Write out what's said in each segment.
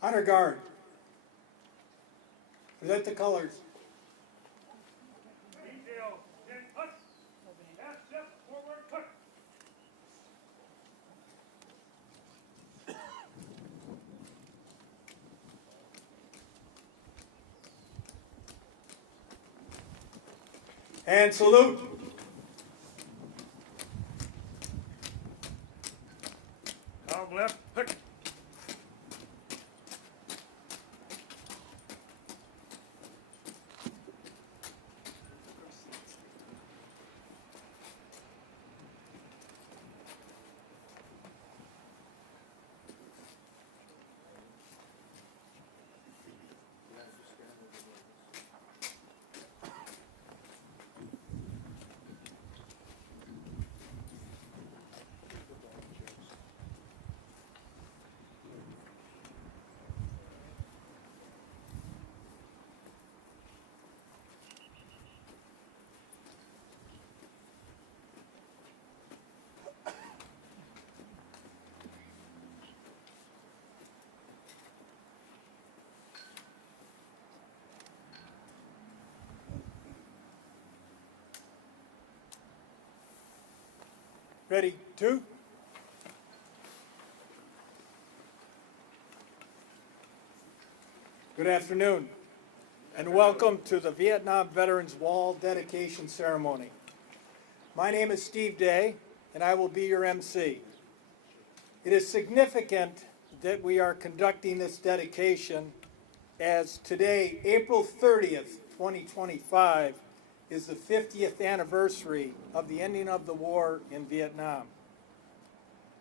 Honor Guard. Present the colors. Detail, 10 cut. Half step, forward cut. And salute. Arm left, cut. Ready, two. Good afternoon, and welcome to the Vietnam Veterans Wall Dedication Ceremony. My name is Steve Day, and I will be your MC. It is significant that we are conducting this dedication as today, April 30th, 2025, is the 50th anniversary of the ending of the war in Vietnam.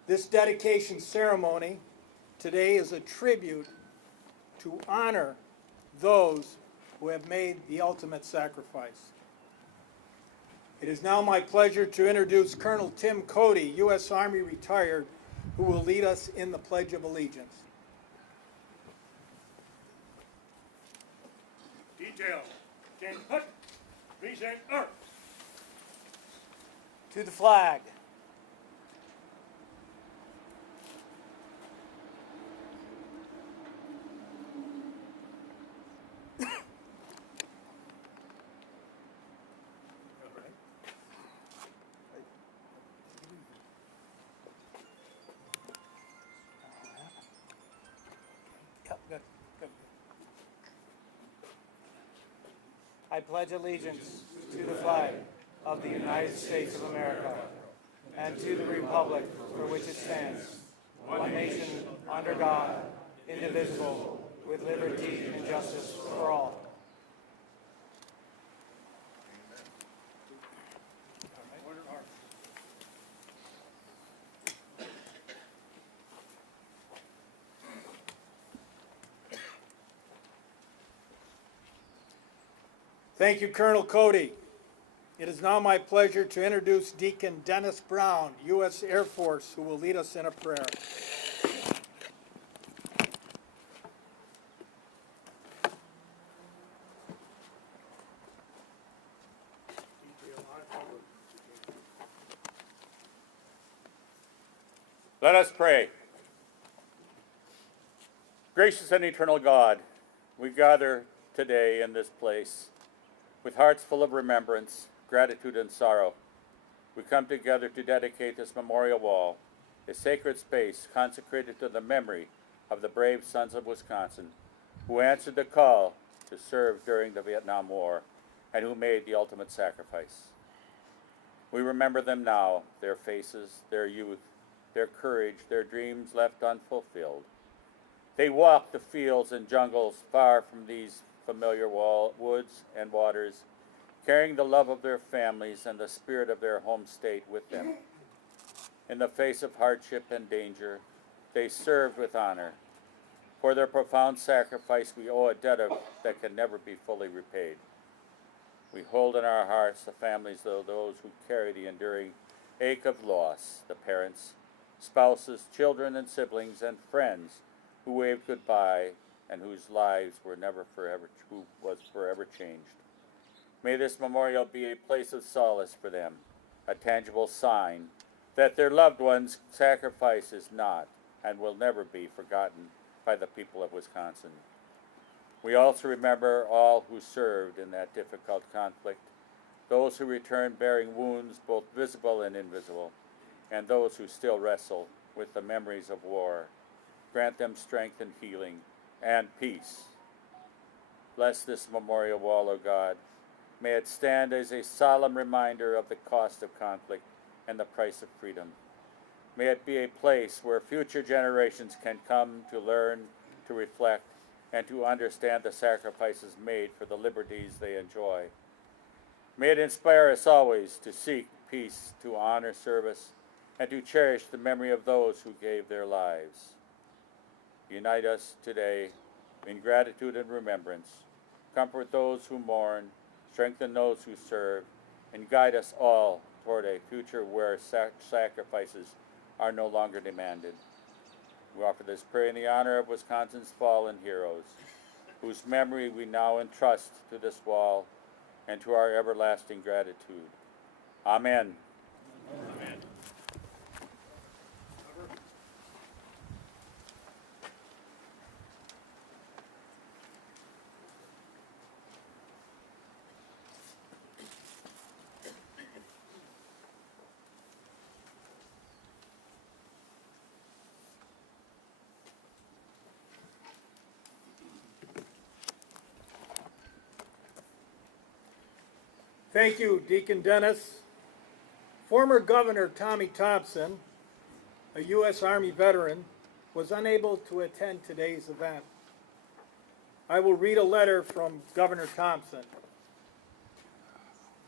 This dedication ceremony today is a tribute to honor those who have made the ultimate sacrifice. It is now my pleasure to introduce Colonel Tim Cody, U.S. Army retired, who will lead us in the Pledge of Allegiance. Detail, 10 cut. Present arm. To the flag. Yep, good, good. I pledge allegiance to the flag of the United States of America and to the republic for which it stands, one nation, under God, indivisible, with liberty and justice for all. Thank you, Colonel Cody. It is now my pleasure to introduce Deacon Dennis Brown, U.S. Air Force, who will lead us in a prayer. Let us pray. Gracious and eternal God, we gather today in this place with hearts full of remembrance, gratitude, and sorrow. We come together to dedicate this memorial wall, a sacred space consecrated to the memory of the brave sons of Wisconsin who answered the call to serve during the Vietnam War and who made the ultimate sacrifice. We remember them now, their faces, their youth, their courage, their dreams left unfulfilled. They walked the fields and jungles far from these familiar woods and waters, carrying the love of their families and the spirit of their home state with them. In the face of hardship and danger, they served with honor. For their profound sacrifice, we owe a debt that can never be fully repaid. We hold in our hearts the families of those who carry the enduring ache of loss, the parents, spouses, children, and siblings, and friends who waved goodbye and whose lives were forever changed. May this memorial be a place of solace for them, a tangible sign that their loved ones' sacrifice is not and will never be forgotten by the people of Wisconsin. We also remember all who served in that difficult conflict, those who returned bearing wounds both visible and invisible, and those who still wrestle with the memories of war. Grant them strength and healing and peace. Bless this memorial wall, O God. May it stand as a solemn reminder of the cost of conflict and the price of freedom. May it be a place where future generations can come to learn, to reflect, and to understand the sacrifices made for the liberties they enjoy. May it inspire us always to seek peace, to honor service, and to cherish the memory of those who gave their lives. Unite us today in gratitude and remembrance. Comfort those who mourn, strengthen those who serve, and guide us all toward a future where sacrifices are no longer demanded. We offer this prayer in the honor of Wisconsin's fallen heroes, whose memory we now entrust to this wall and to our everlasting gratitude. Amen. Amen. Thank you, Deacon Dennis. Former Governor Tommy Thompson, a U.S. Army veteran, was unable to attend today's event. I will read a letter from Governor Thompson.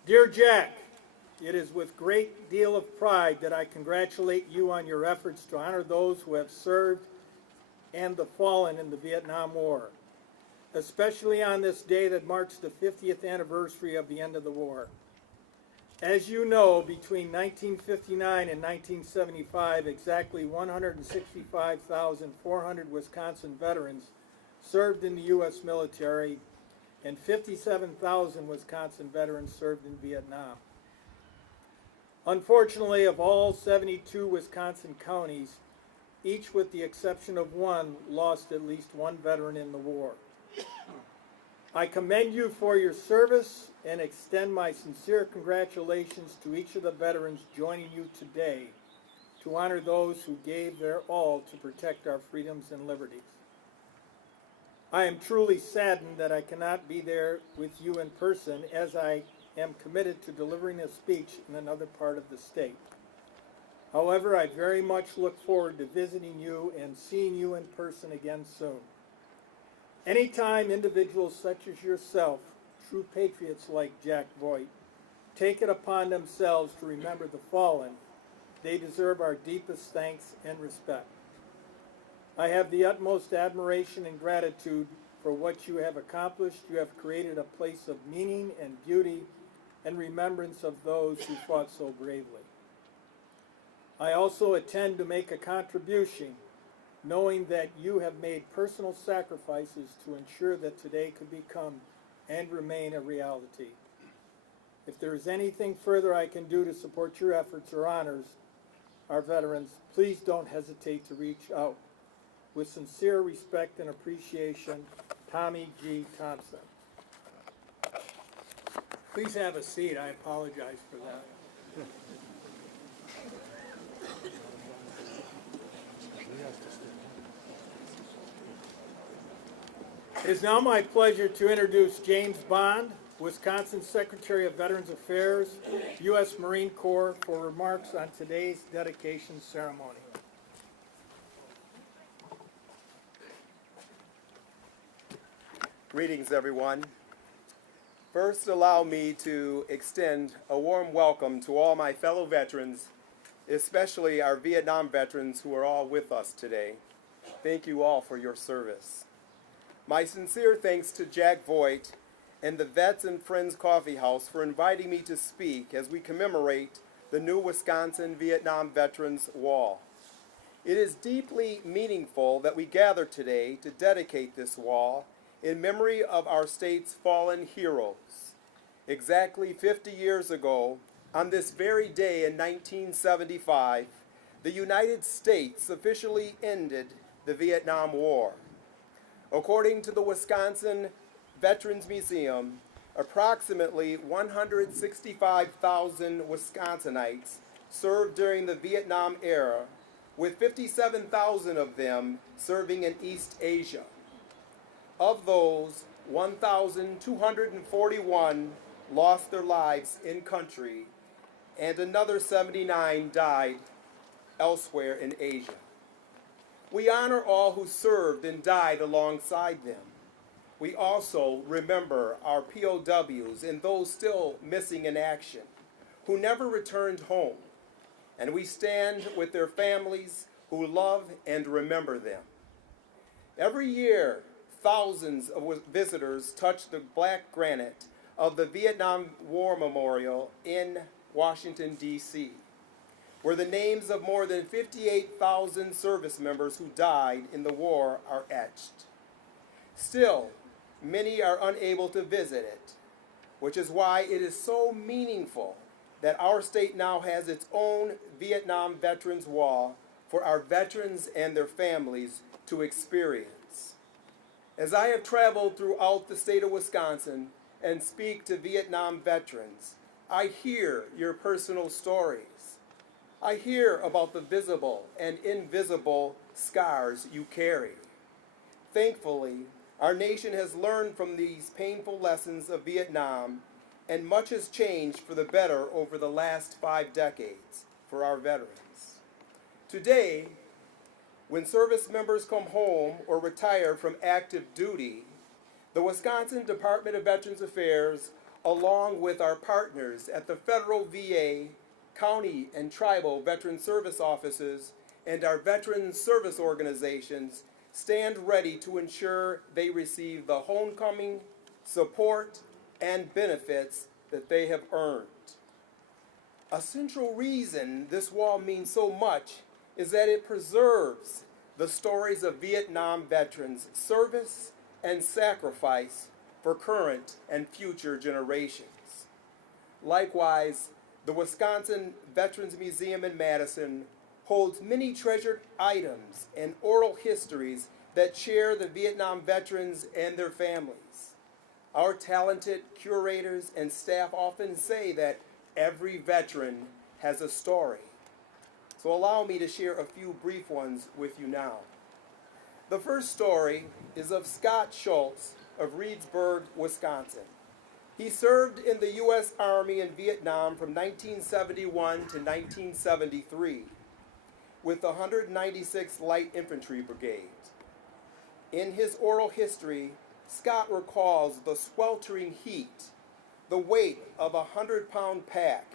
Dear Jack, it is with great deal of pride that I congratulate you on your efforts to honor those who have served and the fallen in the Vietnam War, especially on this day that marks the 50th anniversary of the end of the war. As you know, between 1959 and 1975, exactly 165,400 Wisconsin veterans served in the U.S. military, and 57,000 Wisconsin veterans served in Vietnam. Unfortunately, of all 72 Wisconsin counties, each with the exception of one lost at least one veteran in the war. I commend you for your service and extend my sincere congratulations to each of the veterans joining you today to honor those who gave their all to protect our freedoms and liberties. I am truly saddened that I cannot be there with you in person, as I am committed to delivering a speech in another part of the state. However, I very much look forward to visiting you and seeing you in person again soon. Anytime individuals such as yourself, true patriots like Jack Voigt, take it upon themselves to remember the fallen, they deserve our deepest thanks and respect. I have the utmost admiration and gratitude for what you have accomplished. You have created a place of meaning and beauty and remembrance of those who fought so bravely. I also intend to make a contribution, knowing that you have made personal sacrifices to ensure that today could become and remain a reality. If there is anything further I can do to support your efforts or honors our veterans, please don't hesitate to reach out. With sincere respect and appreciation, Tommy G. Thompson. Please have a seat. I apologize for that. It is now my pleasure to introduce James Bond, Wisconsin Secretary of Veterans Affairs, U.S. Marine Corps, for remarks on today's dedication ceremony. Greetings, everyone. First, allow me to extend a warm welcome to all my fellow veterans, especially our Vietnam veterans who are all with us today. Thank you all for your service. My sincere thanks to Jack Voigt and the Vets and Friends Coffee House for inviting me to speak as we commemorate the new Wisconsin-Vietnam Veterans Wall. It is deeply meaningful that we gather today to dedicate this wall in memory of our state's fallen heroes. Exactly 50 years ago, on this very day in 1975, the United States officially ended the Vietnam War. According to the Wisconsin Veterans Museum, approximately 165,000 Wisconsinites served during the Vietnam era, with 57,000 of them serving in East Asia. Of those, 1,241 lost their lives in country, and another 79 died elsewhere in Asia. We honor all who served and died alongside them. We also remember our POWs and those still missing in action, who never returned home, and we stand with their families who love and remember them. Every year, thousands of visitors touch the black granite of the Vietnam War Memorial in Washington, D.C., where the names of more than 58,000 service members who died in the war are etched. Still, many are unable to visit it, which is why it is so meaningful that our state now has its own Vietnam Veterans Wall for our veterans and their families to experience. As I have traveled throughout the state of Wisconsin and speak to Vietnam veterans, I hear your personal stories. I hear about the visible and invisible scars you carry. Thankfully, our nation has learned from these painful lessons of Vietnam, and much has changed for the better over the last 5 decades for our veterans. Today, when service members come home or retire from active duty, the Wisconsin Department of Veterans Affairs, along with our partners at the federal VA, county and tribal veteran service offices, and our veteran service organizations, stand ready to ensure they receive the homecoming, support, and benefits that they have earned. A central reason this wall means so much is that it preserves the stories of Vietnam veterans' service and sacrifice for current and future generations. Likewise, the Wisconsin Veterans Museum in Madison holds many treasured items and oral histories that share the Vietnam veterans and their families. Our talented curators and staff often say that every veteran has a story. So allow me to share a few brief ones with you now. The first story is of Scott Schultz of Reedsburg, Wisconsin. He served in the U.S. Army in Vietnam from 1971 to 1973 with the 196th Light Infantry Brigade. In his oral history, Scott recalls the sweltering heat, the weight of a 100-pound pack,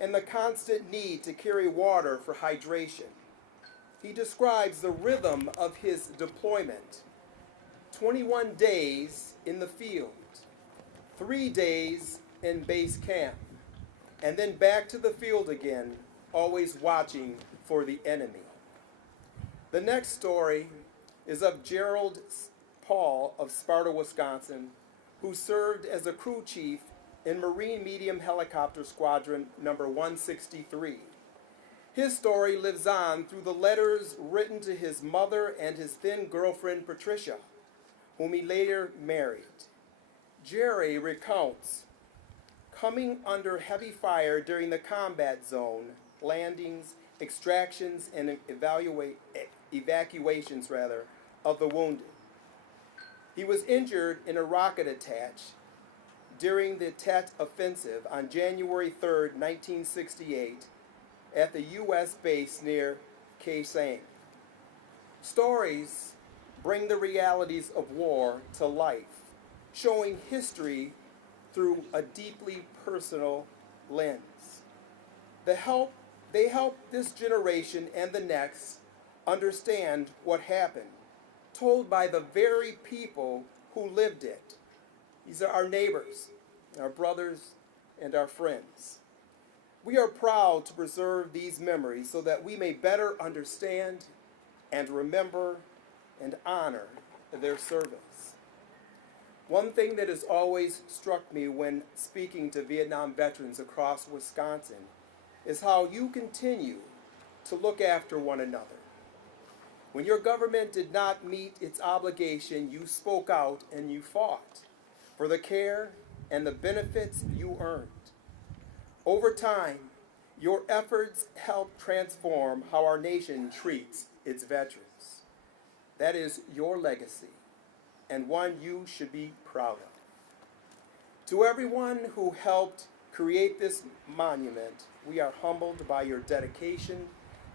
and the constant need to carry water for hydration. He describes the rhythm of his deployment: 21 days in the field, 3 days in base camp, and then back to the field again, always watching for the enemy. The next story is of Gerald Paul of Sparta, Wisconsin, who served as a crew chief in Marine Medium Helicopter Squadron number 163. His story lives on through the letters written to his mother and his then girlfriend Patricia, whom he later married. Jerry recounts coming under heavy fire during the combat zone, landings, extractions, and evacuations of the wounded. He was injured in a rocket attack during the Tet Offensive on January 3, 1968, at the U.S. base near Khe Sanh. Stories bring the realities of war to life, showing history through a deeply personal lens. They help this generation and the next understand what happened, told by the very people who lived it. These are our neighbors, our brothers, and our friends. We are proud to preserve these memories so that we may better understand and remember and honor their service. One thing that has always struck me when speaking to Vietnam veterans across Wisconsin is how you continue to look after one another. When your government did not meet its obligation, you spoke out and you fought for the care and the benefits you earned. Over time, your efforts helped transform how our nation treats its veterans. That is your legacy, and one you should be proud of. To everyone who helped create this monument, we are humbled by your dedication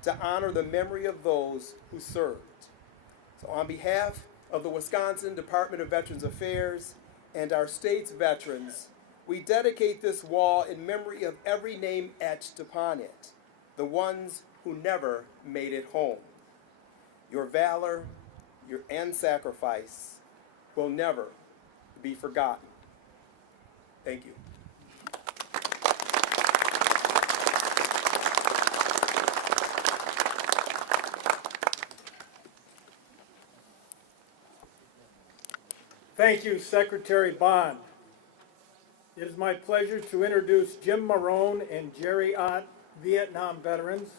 to honor the memory of those who served. So on behalf of the Wisconsin Department of Veterans Affairs and our state's veterans, we dedicate this wall in memory of every name etched upon it, the ones who never made it home. Your valor and sacrifice will never be forgotten. Thank you. Thank you, Secretary Bond. It is my pleasure to introduce Jim Marone and Jerry Ott, Vietnam veterans.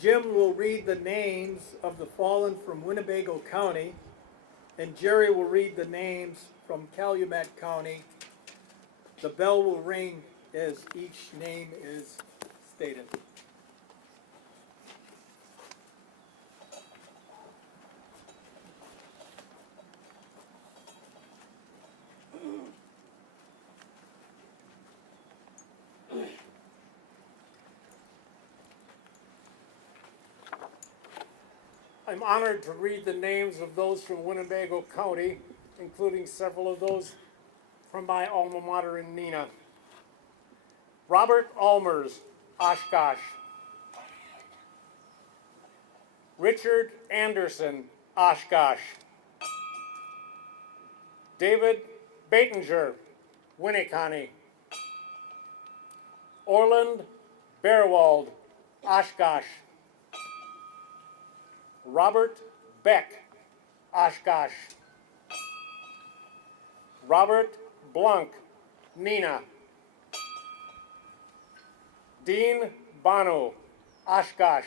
Jim will read the names of the fallen from Winnebago County, and Jerry will read the names from Calumet County. The bell will ring as each name is stated. I'm honored to read the names of those from Winnebago County, including several of those from my alma mater in Neenah. Robert Almers, Oshkosh. Richard Anderson, Oshkosh. David Baitinger, Winneconne. Orland Bearwald, Oshkosh. Robert Beck, Oshkosh. Robert Blanc, Neenah. Dean Banu, Oshkosh.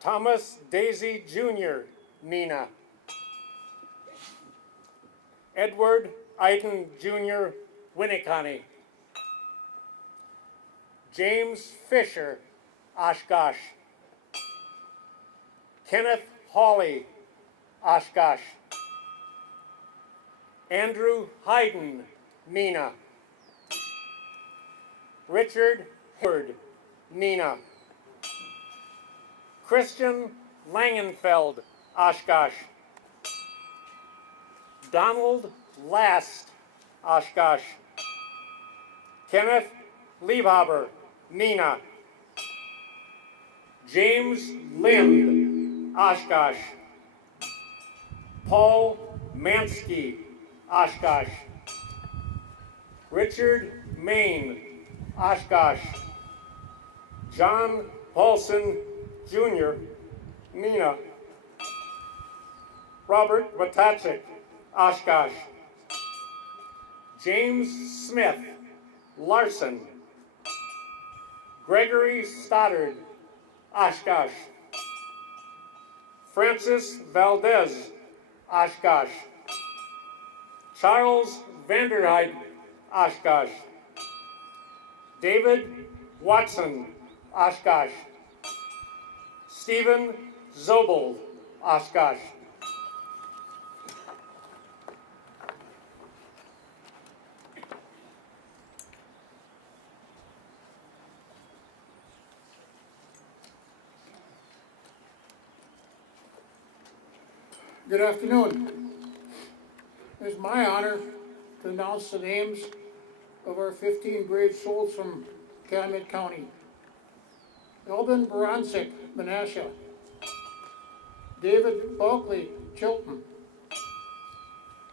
Thomas Daisy Jr., Neenah. Edward Iden Jr., Winneconne. James Fisher, Oshkosh. Kenneth Hawley, Oshkosh. Andrew Hayden, Neenah. Richard Hayward, Neenah. Christian Langenfeld, Oshkosh. Donald Last, Oshkosh. Kenneth Liebhaber, Neenah. James Lind, Oshkosh. Paul Mansky, Oshkosh. Richard Main, Oshkosh. John Paulson Jr., Neenah. Robert Watachik, Oshkosh. James Smith, Larson. Gregory Stoddard, Oshkosh. Francis Valdez, Oshkosh. Charles Vanderhyde, Oshkosh. David Watson, Oshkosh. Stephen Zobel, Oshkosh. Good afternoon. It is my honor to announce the names of our 15 brave souls from Calumet County. Elvin Baranczyk, Menasha. David Bulkley, Chilton.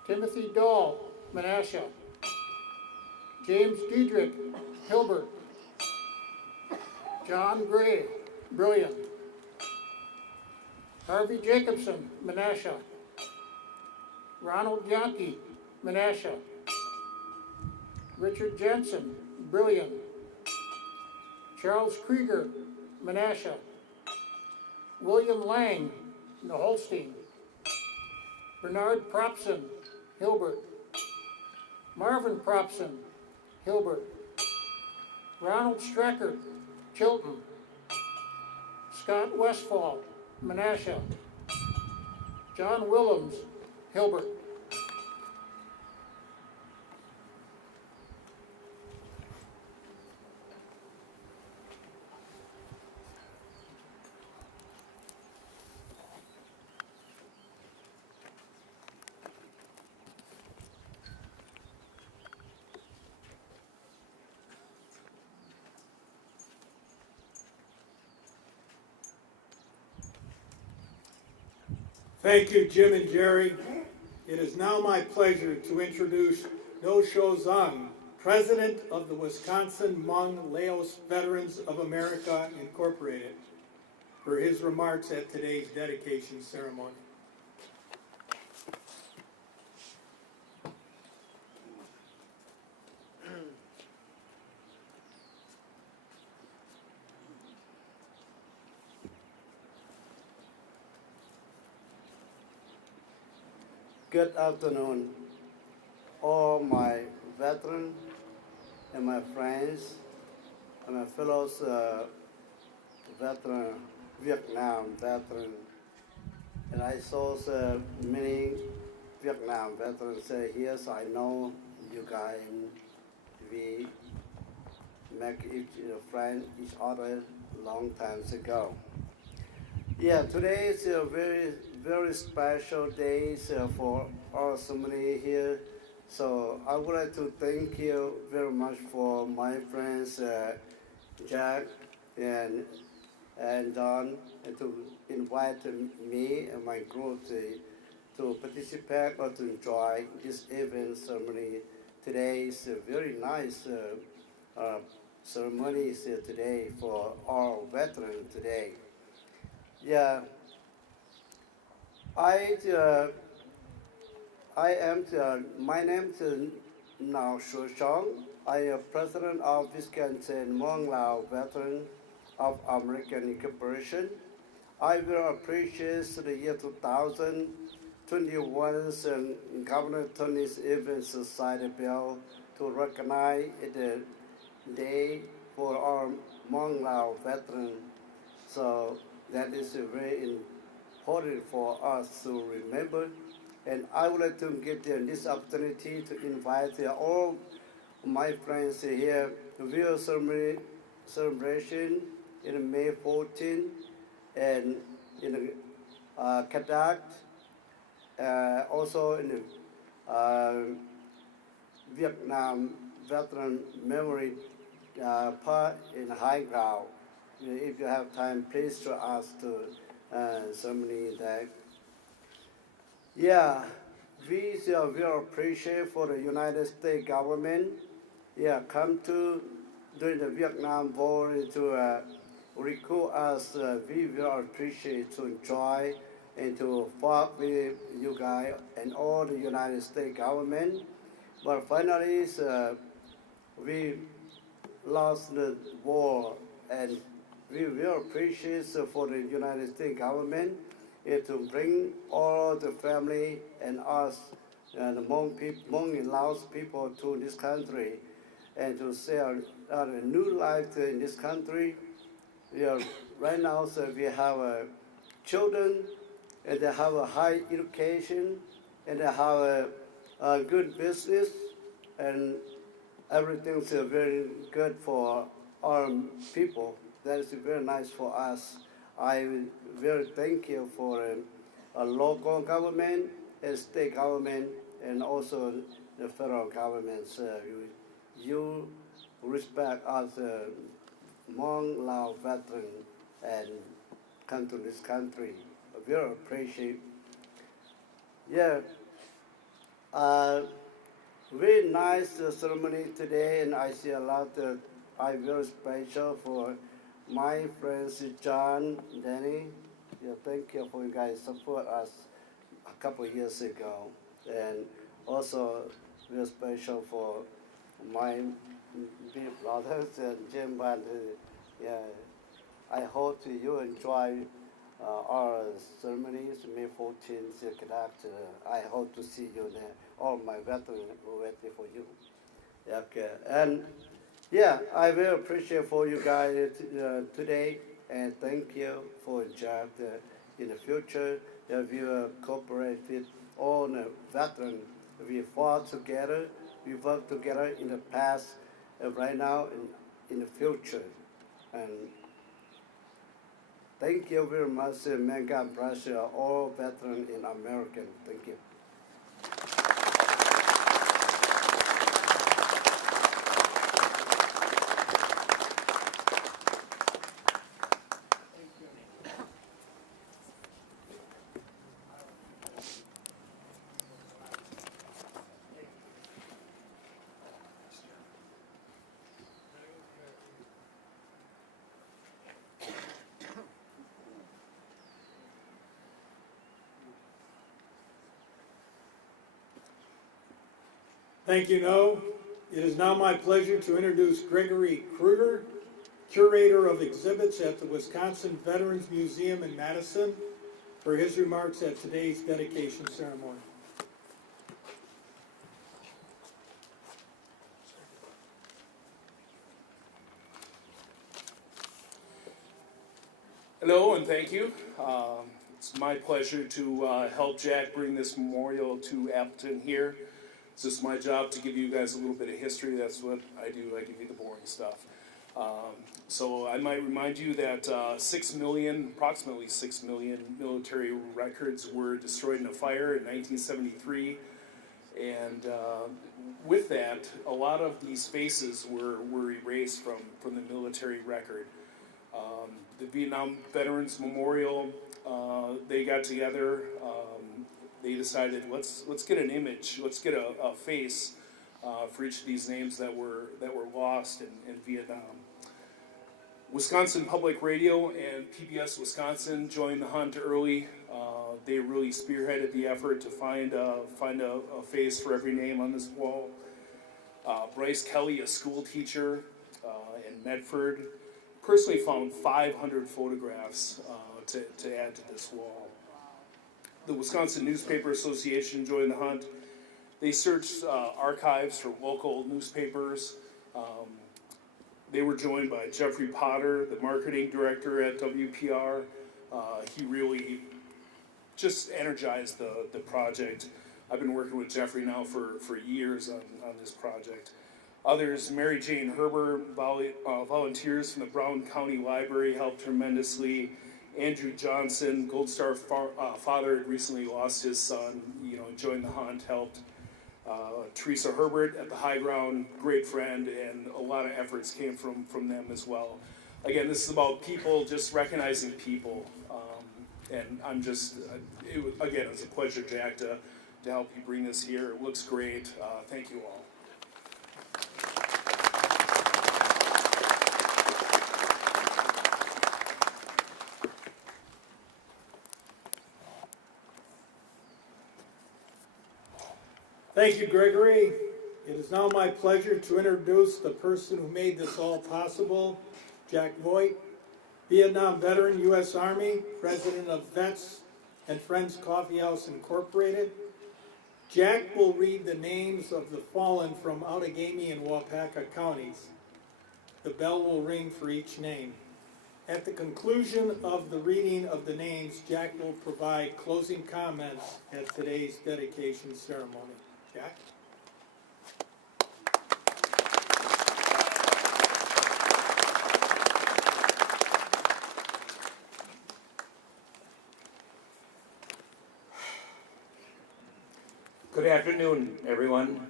Timothy Dahl, Menasha. James Diedrich, Hilbert. John Gray, Brilliant. Harvey Jacobson, Menasha. Ronald Yankee, Menasha. Richard Jensen, Brilliant. Charles Krieger, Menasha. William Lang, Holstein. Bernard Propson, Hilbert. Marvin Propson, Hilbert. Ronald Strecker, Chilton. Scott Westfall, Menasha. John Willems, Hilbert. Thank you, Jim and Jerry. It is now my pleasure to introduce No Sho Zung, President of the Wisconsin Hmong Laos Veterans of America Incorporated, for his remarks at today's dedication ceremony. Good afternoon, all my veterans and my friends and my fellow veteran, Vietnam veteran. And I saw many Vietnam veterans say, yes, I know you guys, and we make each other long times ago. Yeah, today is a very special day for our assembly here. So I would like to thank you very much for my friends Jack and Don, and to invite me and my group to participate or to enjoy this event ceremony. Today is a very nice ceremony today for our veterans today. Yeah, my name is Now Shu Chong. I am President of Wisconsin Hmong Lao Veteran of American Incorporation. I will appreciate the year 2021's Governor Tony's Event Society bill to recognize the day for our Hmong Lao veterans. So that is very important for us to remember. And I would like to give them this opportunity to invite all my friends here to view celebration in May 14 and in Kadak, also in Vietnam Veteran Memory Park in High Ground. If you have time, please join us to ceremony there. Yeah, we will appreciate for the United States government. Yeah, come to during the Vietnam War to recruit us. We will appreciate to enjoy and to fight with you guys and all the United States government. But finally, we lost the war, and we will appreciate for the United States government to bring all the family and us and the Hmong and Laos people to this country and to share a new life in this country. Right now, we have children, and they have a high education, and they have a good business, and everything's very good for our people. That is very nice for us. I very thank you for a local government, and state government, and also the federal government. You respect us Hmong Lao veteran and come to this country. I very appreciate. Yeah. Very nice ceremony today, and I see a lot of, I very special for my friends John, Danny. Yeah, thank you for you guys support us a couple of years ago, and also very special for my big brothers and Jim. And yeah, I hope you enjoy our ceremonies, May 14th, conduct. I hope to see you there. All my veterans are waiting for you. Okay, and yeah, I will appreciate for you guys today, and thank you for job in the future. If you cooperate with all the veterans, we fought together, we work together in the past, right now, and in the future. And thank you very much, may God bless all veterans in America. Thank you. Thank you, No. It is now my pleasure to introduce Gregory Kruger, Curator of Exhibits at the Wisconsin Veterans Museum in Madison, for his remarks at today's dedication ceremony. Hello and thank you. It's my pleasure to help Jack bring this memorial to Appleton here. It's just my job to give you guys a little bit of history. That's what I do. I give you the boring stuff. So I might remind you that approximately 6 million military records were destroyed in a fire in 1973. And with that, a lot of these faces were erased from the military record. The Vietnam Veterans Memorial, they got together. They decided let's get an image, let's get a face for each of these names that were lost in Vietnam. Wisconsin Public Radio and PBS Wisconsin joined the hunt early. They really spearheaded the effort to find a face for every name on this wall. Bryce Kelly, a school teacher in Medford, personally found 500 photographs to add to this wall. The Wisconsin Newspaper Association joined the hunt. They searched archives for local newspapers. They were joined by Jeffrey Potter, the marketing director at WPR. He really just energized the project. I've been working with Jeffrey now for years on this project. Others, Mary Jane Herber, volunteers from the Brown County Library, helped tremendously. Andrew Johnson, Gold Star father, had recently lost his son, joined the hunt, helped. Teresa Herbert at the High Ground, great friend, and a lot of efforts came from them as well. Again, this is about people, just recognizing people. And I'm just, it was a pleasure, Jack, to help you bring this here. It looks great. Thank you all. Thank you, Gregory. It is now my pleasure to introduce the person who made this all possible, Jack Voigt, Vietnam veteran, U.S. Army, president of Vets and Friends Coffee House Incorporated. Jack will read the names of the fallen from Outagamie and Waupaca counties. The bell will ring for each name. At the conclusion of the reading of the names, Jack will provide closing comments at today's dedication ceremony. Jack? Good afternoon, everyone.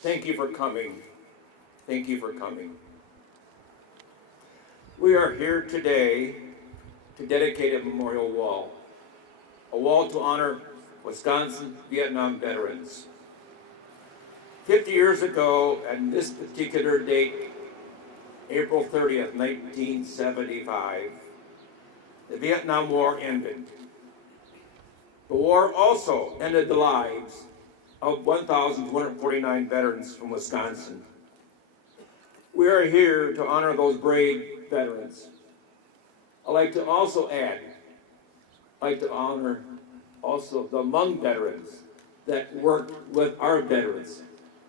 Thank you for coming. Thank you for coming. We are here today to dedicate a memorial wall, a wall to honor Wisconsin Vietnam veterans. 50 years ago, and this particular date, April 30th, 1975, the Vietnam War ended. The war also ended the lives of 1,249 veterans from Wisconsin. We are here to honor those brave veterans. I'd like to also add like to honor also the Hmong veterans that work with our veterans.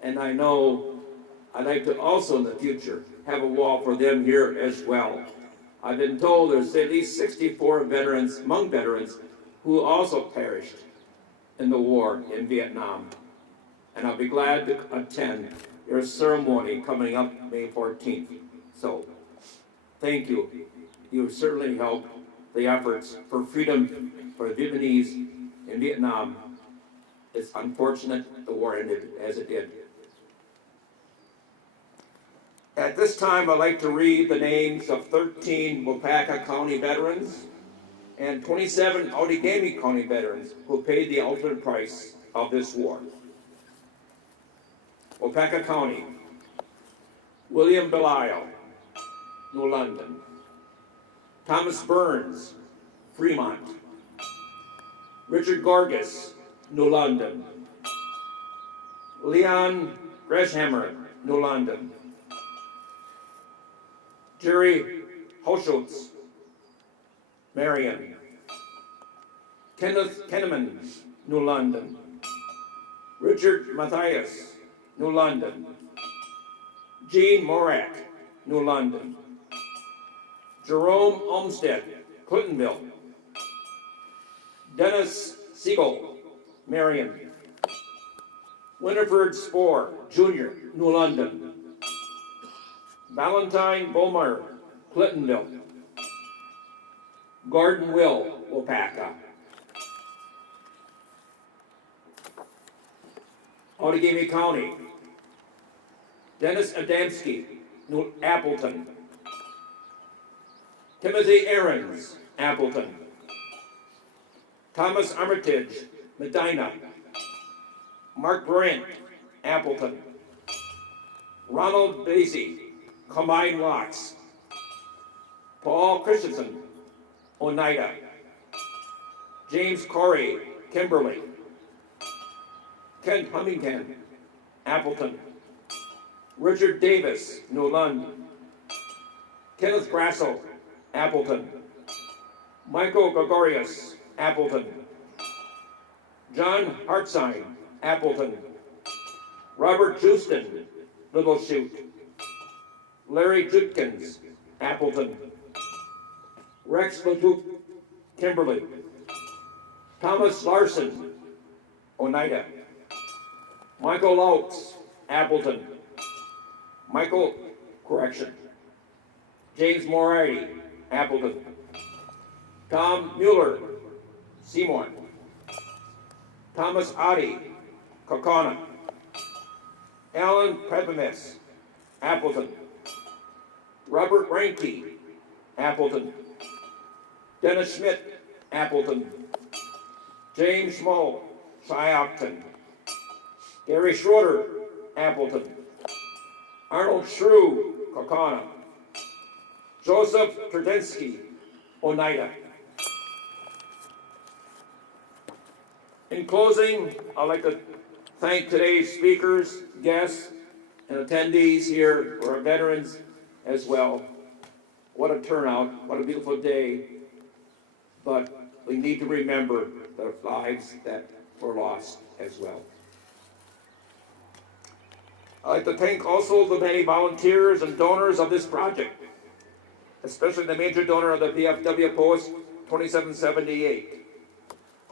And I know I'd like to also in the future have a wall for them here as well. I've been told there's at least 64 veterans, Hmong veterans, who also perished in the war in Vietnam. And I'll be glad to attend your ceremony coming up May 14th. So, thank you. You certainly helped the efforts for freedom for the Vietnamese in Vietnam. It's unfortunate the war ended as it did. At this time, I'd like to read the names of 13 Waupaca County veterans and 27 Outagamie County veterans who paid the ultimate price of this war. Waupaca County, William Belisle, New London. Thomas Burns, Fremont. Richard Gorgas, New London. Leon Greshhammer, New London. Jerry Hoschutz, Marion. Kenneth Kenneman, New London. Richard Matthias, New London. Jean Morak, New London. Jerome Olmsted, Clintonville. Dennis Siegel, Marion. Winifred Spohr, Jr., New London. Valentine Bulmer, Clintonville. Gordon Will, Waupaca. Outagamie County. Dennis Adamski, New Appleton. Timothy Ahrens, Appleton. Thomas Armitage, Medina. Mark Brandt, Appleton. Ronald Basie, Combined Locks. Paul Christensen, Oneida. James Corey, Kimberly. Kent Hummington, Appleton. Richard Davis, New London. Kenneth Grasso, Appleton. Michael Gregorius, Appleton. John Hartsign, Appleton. Robert Houston, Little Chute. Larry Judkins, Appleton. Rex Leduc, Kimberly. Thomas Larson, Oneida. Michael Laux, Appleton. James Moriarty, Appleton. Tom Mueller, Seymour. Thomas Oddie, Kokona. Alan Prebimis, Appleton. Robert Ranke, Appleton. Dennis Schmidt, Appleton. James Schmoll, Sciocton. Gary Schroeder, Appleton. Arnold Shrew, Kokona. Joseph Trudinsky, Oneida. In closing, I'd like to thank today's speakers, guests, and attendees here who are veterans as well. What a turnout, what a beautiful day. But we need to remember the lives that were lost as well. I'd like to thank also the many volunteers and donors of this project, especially the major donor of the VFW Post 2778.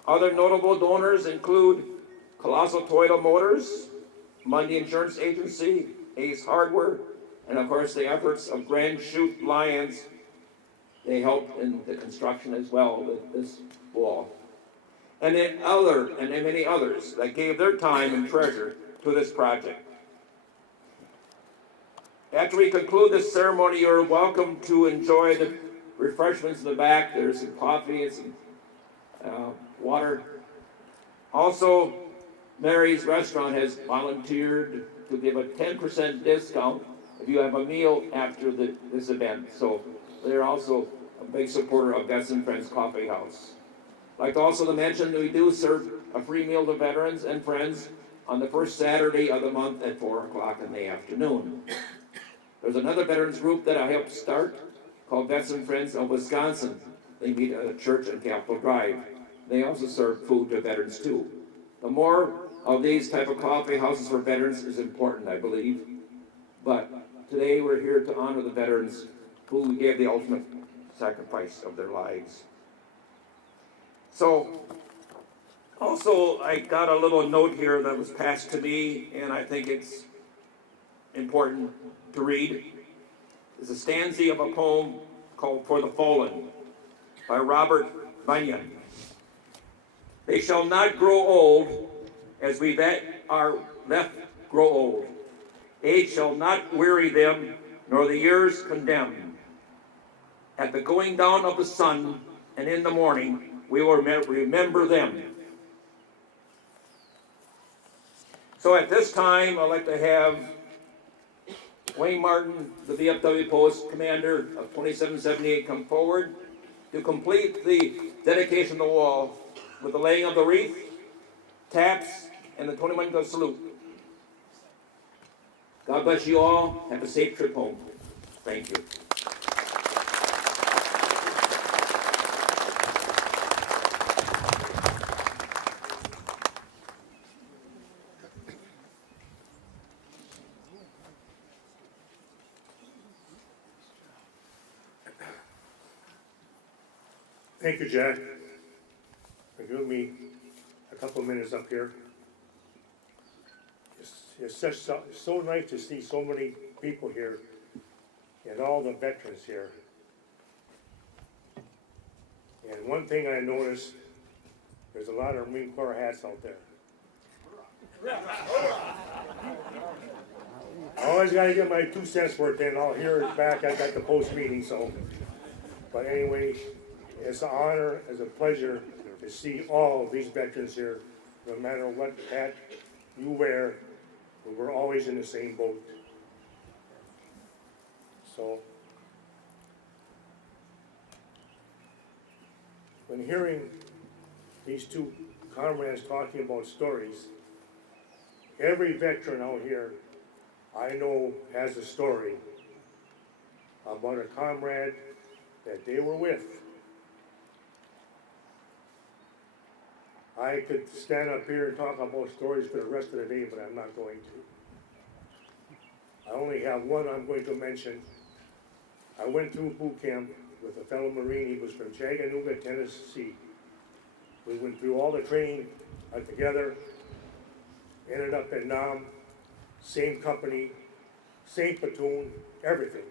Other notable donors include Colossal Toyota Motors, Mundy Insurance Agency, Ace Hardware, and of course the efforts of Grand Chute Lions. They helped in the construction as well with this wall. And then many others that gave their time and treasure to this project. After we conclude this ceremony, you're welcome to enjoy the refreshments in the back. There's some coffee and some water. Also, Mary's Restaurant has volunteered to give a 10% discount if you have a meal after this event. So they're also a big supporter of Vets and Friends Coffee House. I'd like also to mention that we do serve a free meal to veterans and friends on the first Saturday of the month at 4 o'clock in the afternoon. There's another veterans group that I helped start called Vets and Friends of Wisconsin. They meet at a church on Capitol Drive. they also serve food to veterans too. The more of these type of coffee houses for veterans is important, I believe. But today we're here to honor the veterans who gave the ultimate sacrifice of their lives. So, also I got a little note here that was passed to me, and I think it's important to read. It's a stanza of a poem called For the Fallen by Robert Bunyan. They shall not grow old as we that are left grow old. Age shall not weary them, nor the years condemn. At the going down of the sun and in the morning, we will remember them. So at this time, I'd like to have Wayne Martin, the VFW Post Commander of 2778, come forward to complete the dedication of the wall with the laying of the wreath, taps, and the 21-gun salute. God bless you all. Have a safe trip home. Thank you. Thank you, Jack, for giving me a couple of minutes up here. It's so nice to see so many people here and all the veterans here. And one thing I noticed, there's a lot of Marine Corps hats out there. I always gotta get my 2 cents worth in. I'll hear it back at the post meeting, so. But anyway, it's an honor, it's a pleasure to see all of these veterans here, no matter what hat you wear, we're always in the same boat. So, when hearing these two comrades talking about stories, every veteran out here I know has a story about a comrade that they were with. I could stand up here and talk about stories for the rest of the day, but I'm not going to. I only have one I'm going to mention. I went through boot camp with a fellow Marine. He was from Chattanooga, Tennessee. We went through all the training together, ended up in Nam, same company, same platoon, everything.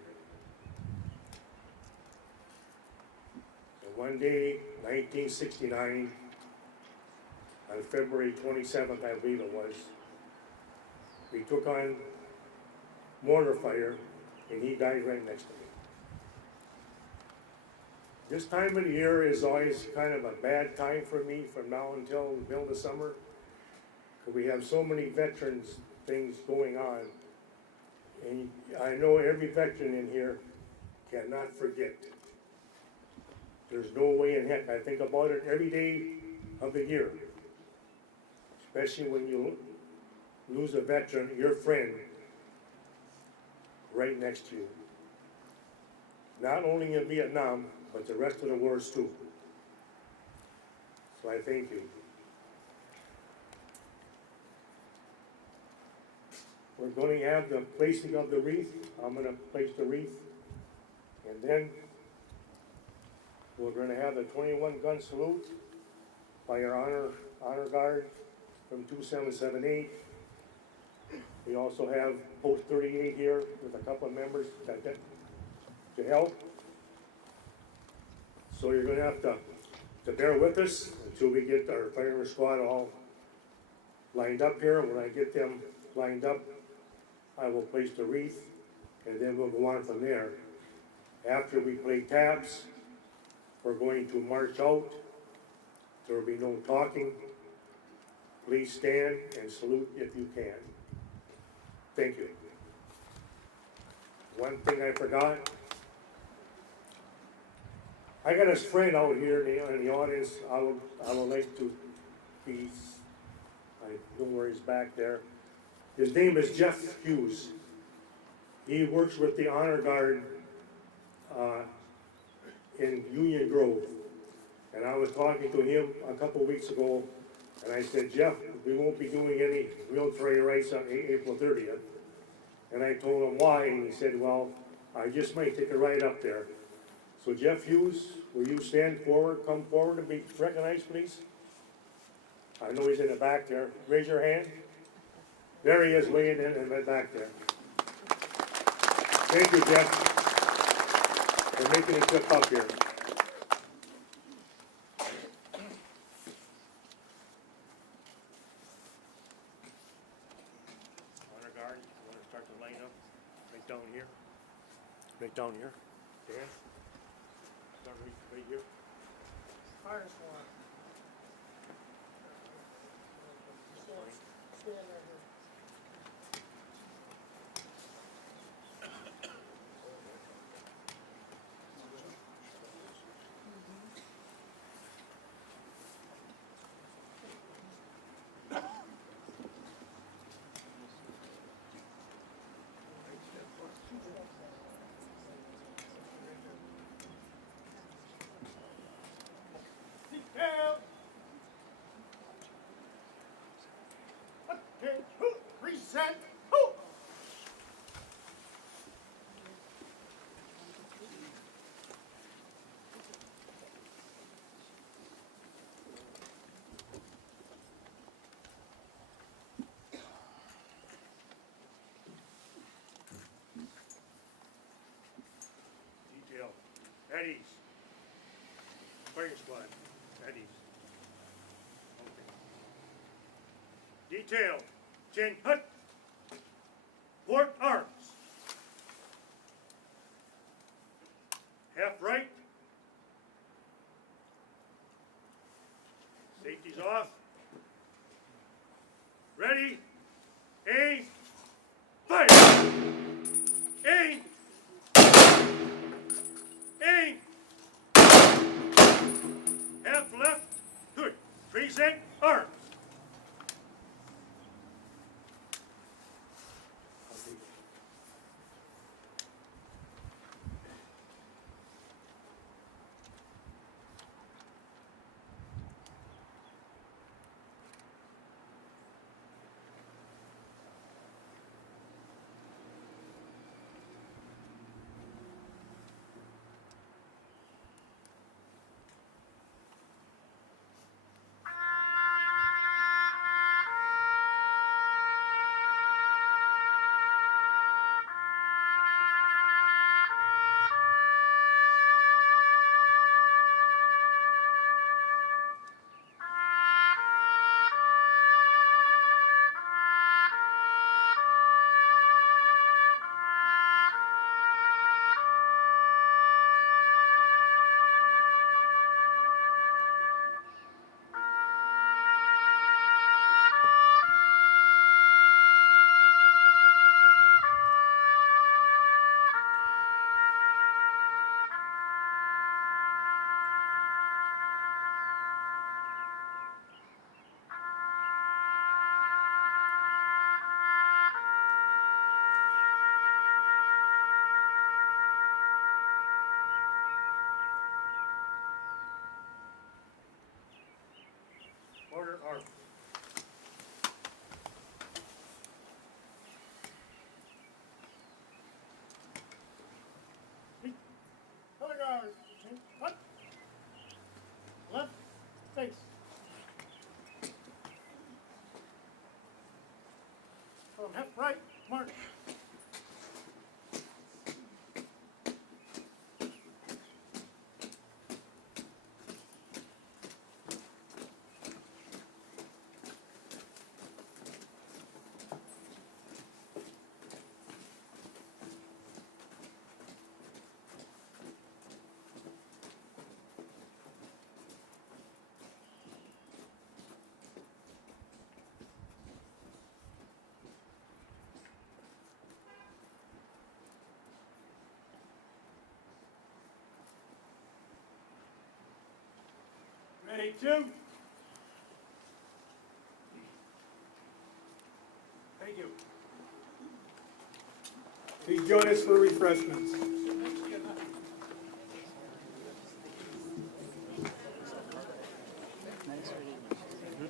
And one day, 1969, on February 27th, I believe it was, we took on mortar fire, and he died right next to me. This time of the year is always kind of a bad time for me from now until the middle of the summer, because we have so many veterans things going on. And I know every veteran in here cannot forget. There's no way in heck. I think about it every day of the year. Especially when you lose a veteran, your friend, right next to you. Not only in Vietnam, but the rest of the wars too. So I thank you. We're going to have the placing of the wreath. I'm going to place the wreath. And then we're going to have the 21-gun salute by our honor guard from 2778. We also have Post 38 here with a couple of members to help. So you're going to have to bear with us until we get our firing squad all lined up here. When I get them lined up, I will place the wreath, and then we'll go on from there. After we play taps, we're going to march out. There will be no talking. Please stand and salute if you can. Thank you. One thing I forgot. I got a friend out here in the audience. I would like to be. I know where he's back there. His name is Jeff Hughes. He works with the Honor Guard in Union Grove. And I was talking to him a couple weeks ago, and I said, Jeff, we won't be doing any military rights on April 30th. And I told him why, and he said, well, I just might take a ride up there. So Jeff Hughes, will you stand forward, come forward and be recognized, please? I know he's in the back there. Raise your hand. There he is, weighing in the back there. Thank you, Jeff, for making the trip up here. Honor guard, you want to start the line up? Right down here. Right down here. Dan? Start right here. First one. Stand right here. Reset. Detail. At ease. Fire squad. At ease. Okay. Detail. Chin hut. Port arms. Half right. Safety's off. Ready. Aim. Fire. Aim. Aim. Half left. Good. Present arms. Order arms. Color guard. What? Left face. From left, right, march. Ready, two. Thank you. Please join us for refreshments.